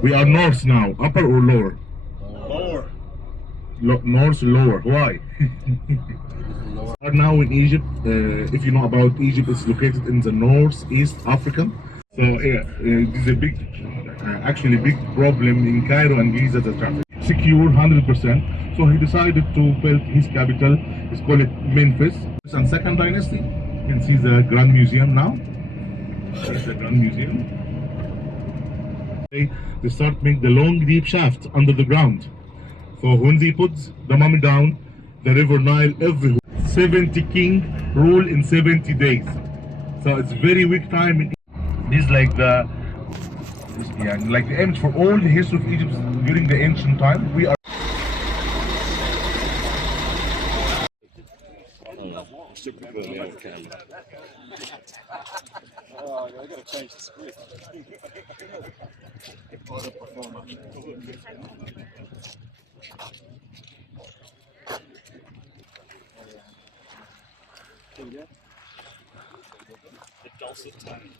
We are north now, upper or lower? Lower. North, lower. Why? We are now in Egypt. If you know about Egypt, it's located in the northeast Africa. So yeah, this is a big, actually big problem in Cairo and Giza, the traffic. Secure 100%. So he decided to build his capital. It's called it Memphis. And second dynasty. You can see the Grand Museum now. There's the Grand Museum. They start make the long deep shaft under the ground. So when they put the mummy down, the river Nile everywhere. 70 king rule in 70 days. So it's very weak time. This is like like the image for all the history of Egypt during the ancient time. We are. Oh, I gotta change the script. Oh, the performer. The dulcet tones.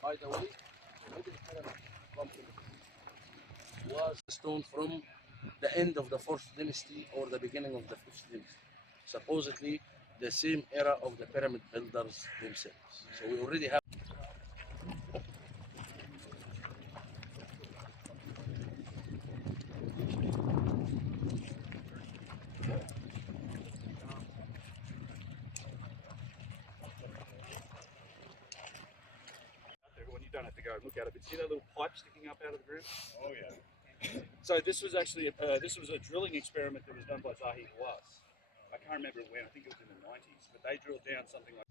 By the way, was a stone from the end of the 4th dynasty or the beginning of the 5th dynasty. Supposedly the same era of the pyramid builders themselves. So we already have. When you don't have to go and look at it, but see that little pipe sticking up out of the ground? Oh yeah. So this was actually this was a drilling experiment that was done by Zahi Hawass. I can't remember when. I think it was in the 90s. But they drilled down something like.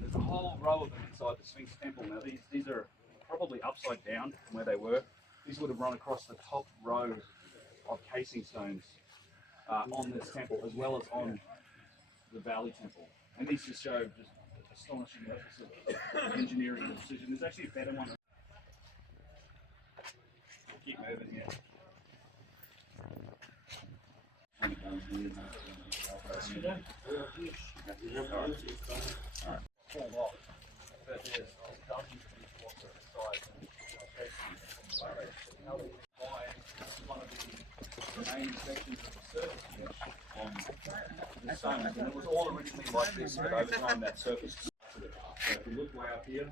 There's a whole row of them inside the Sphynx temple. Now these are probably upside down from where they were. These would have run across the top row of casing stones on this temple, as well as on the Valley Temple. And these just show just astonishing levels of engineering and precision. There's actually a better one. We'll keep moving here. Fall off. But there's dozens of these blocks at the side. One of the main sections of the surface mesh on the stones. And it was all originally like this, but over time that surface. So if you look way up here,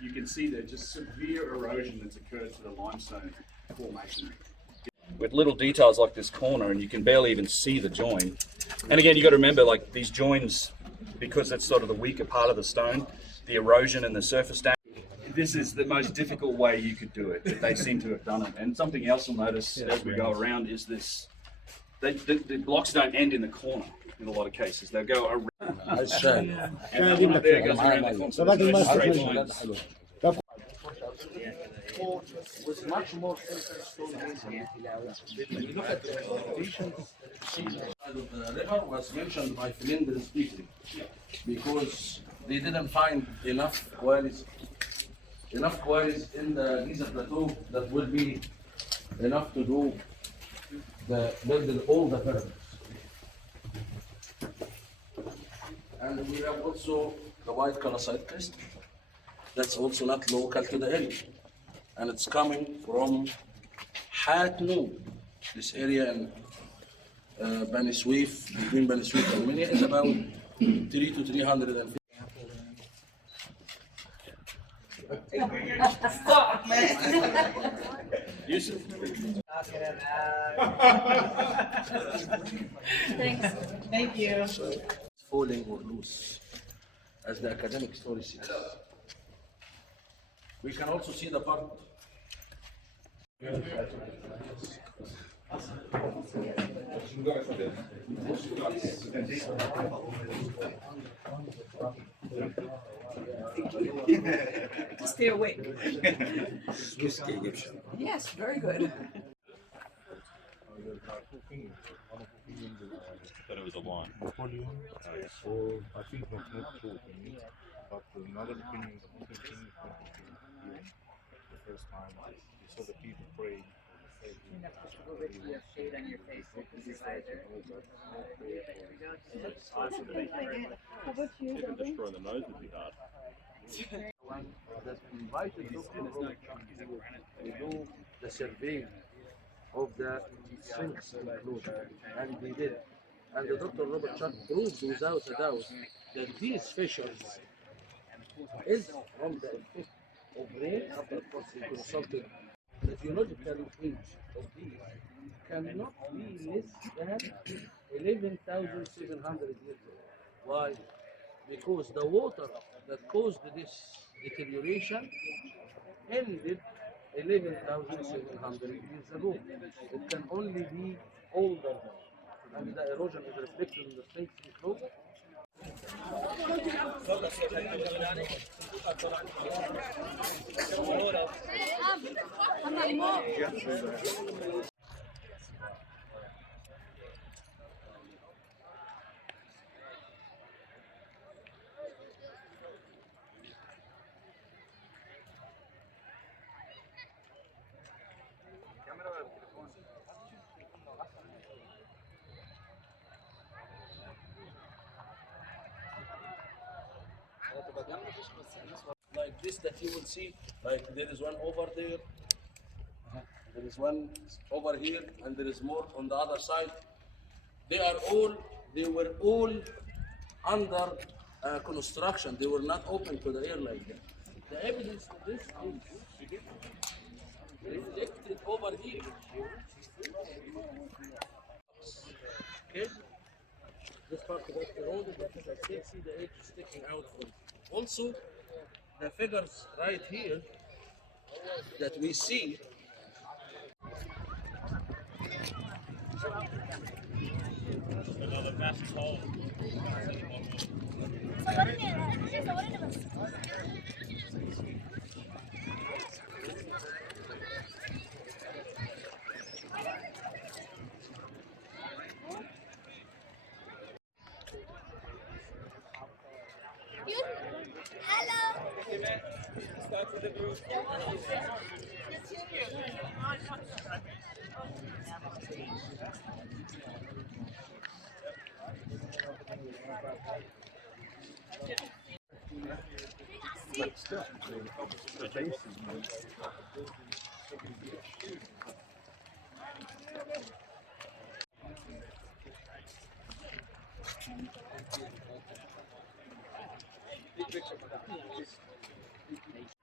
you can see there's just severe erosion that's occurred to the limestone formation. With little details like this corner, and you can barely even see the join. And again, you got to remember, like these joins, because that's sort of the weaker part of the stone, the erosion and the surface damage. This is the most difficult way you could do it. They seem to have done it. And something else you'll notice as we go around is this: the blocks don't end in the corner in a lot of cases. They'll go around. And that one up there goes around the corner. So there's no straight lines. Was much more filtered stone here. When you look at the elevation, the river was mentioned by Flinders people because they didn't find enough quarries in the Giza plateau that will be enough to do build all the pyramids. And we have also the white calcite crystal. That's also not local to the area. And it's coming from Hatnu. This area in Bani Suif, between Bani Suif and Minya, is about 3 to 350. Stop, man. Yusuf. Thanks. Thank you. Falling or loose, as the academic story says. We can also see the part. Stay awake. Yes, very good. But it was a line. Napoleon, or I think not true opinion, but another opinion, the Muslim king the first time you saw the people praying shade on your face with the visor. Even destroying the nose would be hard. One that invited Dr. Robert to do the survey of the Sphynx enclosure, and they did. And the Dr. Robert Chuck proved without a doubt that these fissures is from the effect of rain. After, of course, he consulted the geological age of these cannot be less than 11,700 years old. Why? Because the water that caused this deterioration ended 11,700 years ago. It can only be older than that. And the erosion is reflected in the Sphynx enclosure. Like this that you will see, like there is one over there, there is one over here, and there is more on the other side. They were all under construction. They were not open to the air like that. The evidence of this is reflected over here. Okay? This part of the road, but as I can see the edge sticking out from. Also, the figures right here that we see. Another massive hole.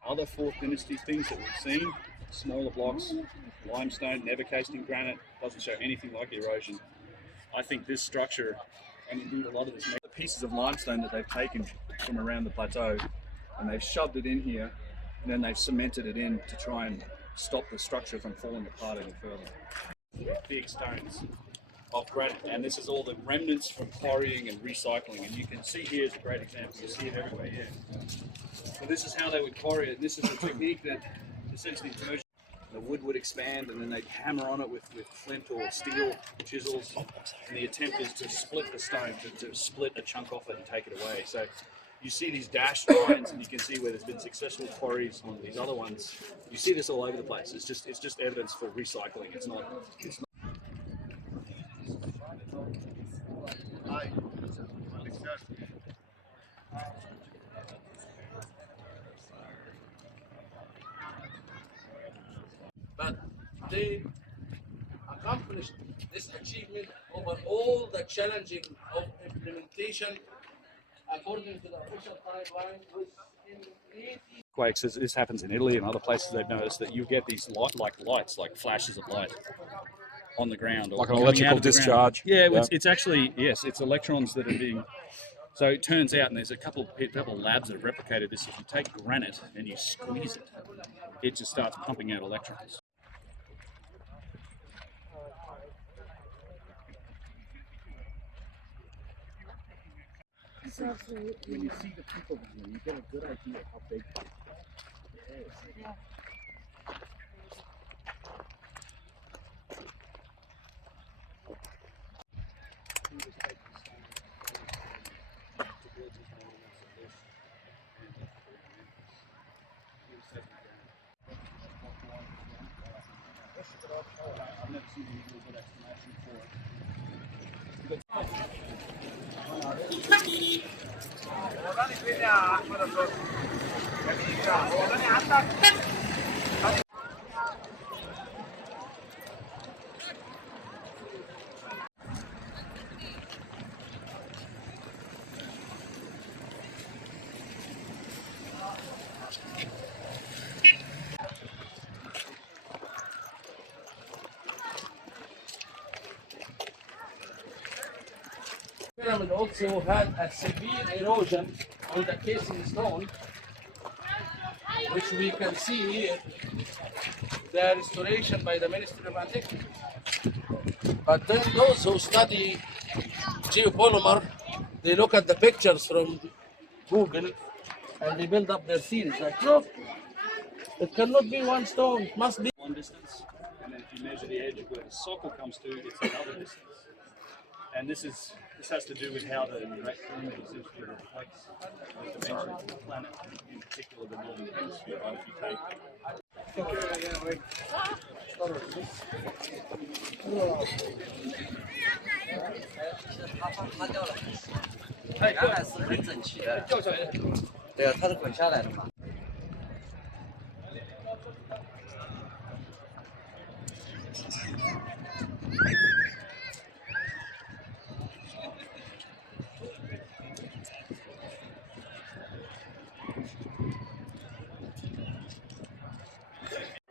Other fourth dynasty things that we've seen, smaller blocks, limestone, never cased in granite, doesn't show anything like erosion. I think this structure, and indeed a lot of this, the pieces of limestone that they've taken from around the plateau and they've shoved it in here and then they've cemented it in to try and stop the structure from falling apart any further. Big stones of granite, and this is all the remnants from quarrying and recycling, and you can see here is a great example. You see it everywhere here. So this is how they would quarry it. This is a technique that essentially the wood would expand and then they'd hammer on it with flint or steel chisels, and the attempt is to split the stone, to split a chunk off it and take it away. So you see these dashed lines, and you can see where there's been successful quarries on these other ones. You see this all over the place. It's just evidence for recycling. It's not. But they accomplished this achievement over all the challenging of implementation according to the official timeline was in 80. Quakes, this happens in Italy and other places. They've noticed that you get these lights, like flashes of light on the ground, or like an coming electrical out of the ground. discharge. Yeah, it's actually, yes, it's electrons that are being. So it turns out, and there's a couple labs that have replicated this. If you take granite and you squeeze it, it just starts pumping out electrons. When you see the people down there, you get a good idea of how big it is. Yeah. never seen any real good explanation for it. Pyramid also had a severe erosion on the casing stone, which we can see here, the restoration by the Ministry of Antiquity. But then those who study geopolymer, they look at the pictures from Google and they build up their theories. Like, look, it cannot be one stone, it must be. One distance, and then if you measure the edge of where the socle comes to, it's another distance. And this has to do with how the direct pyramid essentially reflects the dimensions of the planet, in particular the northern hemisphere. Right? If you take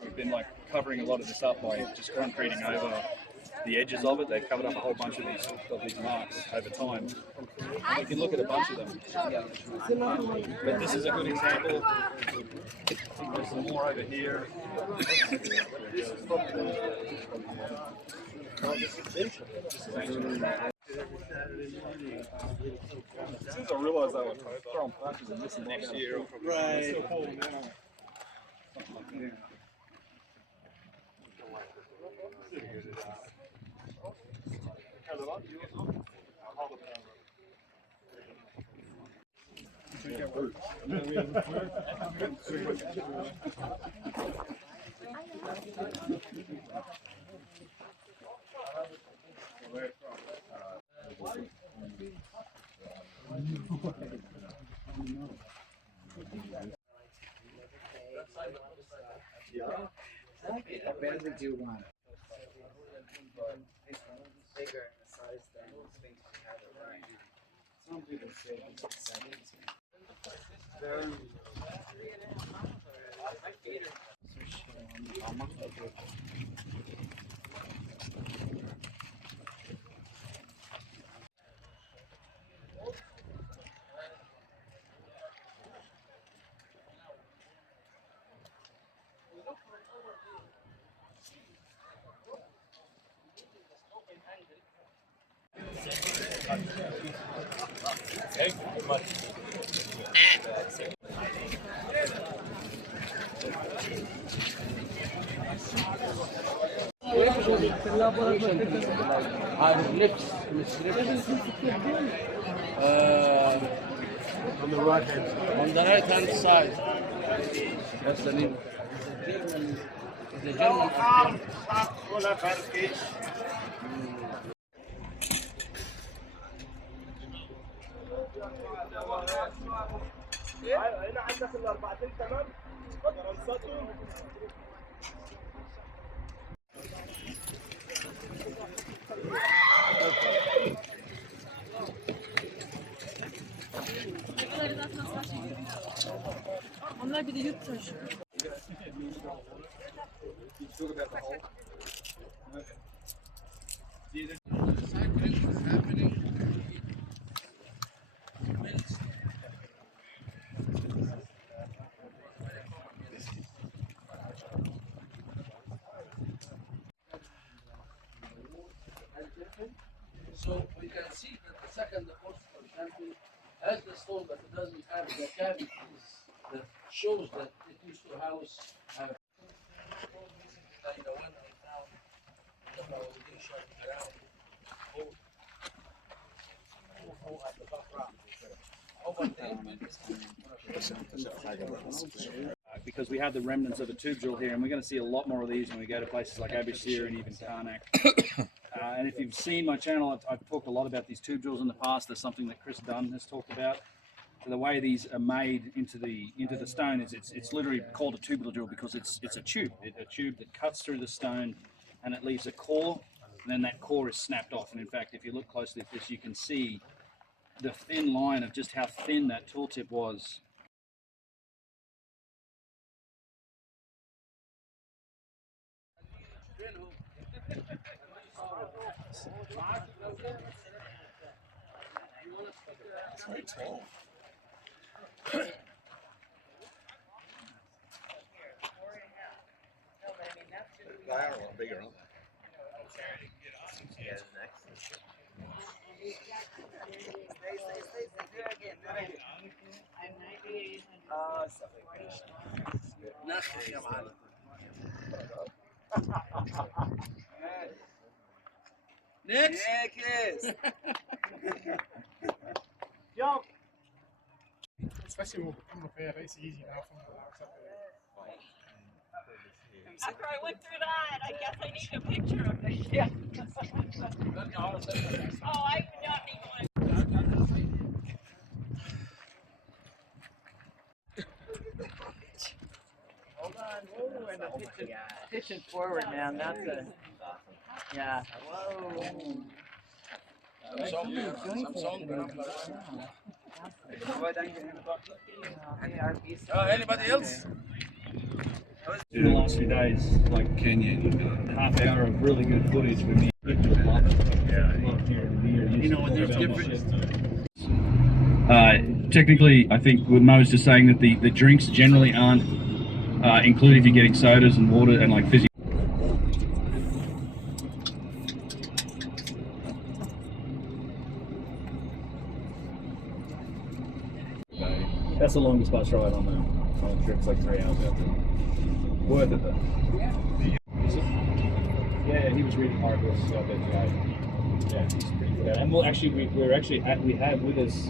we've been like covering a lot of this up by just concreting over the edges of it. They've covered up a whole bunch of these marks over time. And we can look at a bunch of them. But this is a good example. There's some more over here. This is probably as soon as I realised they were throwing punches in this next year, I'll probably still pull them down. Something like that. Where would you want it? Bigger in the size than Sphynx we have it right. Some people say it's 7. Thank you very much. Hieroglyphs, inscriptions. On the right hand side. On the right hand side. That's the name. The German. هنا عندك الاربعتين تمام دراساتهم Onlar bir de yük taşıyor. So we can see that the second deposit, for example, has the stone, but it doesn't have the cavities that shows that it used to house. Like the one I found, the foundation around at the background. Over there, because we have the remnants of a tube drill here, and we're going to see a lot more of these when we go to places like Abusir and even Karnak. And if you've seen my channel, I've talked a lot about these tube drills in the past. There's something that Chris Dunn has talked about. So the way these are made into the stone is it's literally called a tubular drill because it's a tube, a tube that cuts through the stone, and it leaves a core, and then that core is snapped off. And in fact, if you look closely at this, you can see the thin line of just how thin that tooltip was. It's very tall. They are a lot bigger, aren't they? Yeah, next. Next. Jump. Especially when we're coming up here, it's easy now from the After I went through that, I guess I need a picture of it. Yeah. Oh, I would not need one. Hold on. Whoa, and the pitching forward, man. That's a. Yeah. Whoa. Anybody else? In the last few days, like Kenya. half hour of really good footage with me. You know, when there's different. Technically, I think what Mo's just saying that the drinks generally aren't included if you're getting sodas and water and like fizzy. That's the longest bus ride on the trip. It's like 3 hours out there. Worth it though. Is it? Yeah, he was reading articles out there today. Yeah, he's pretty good at it. And we'll actually, we have with us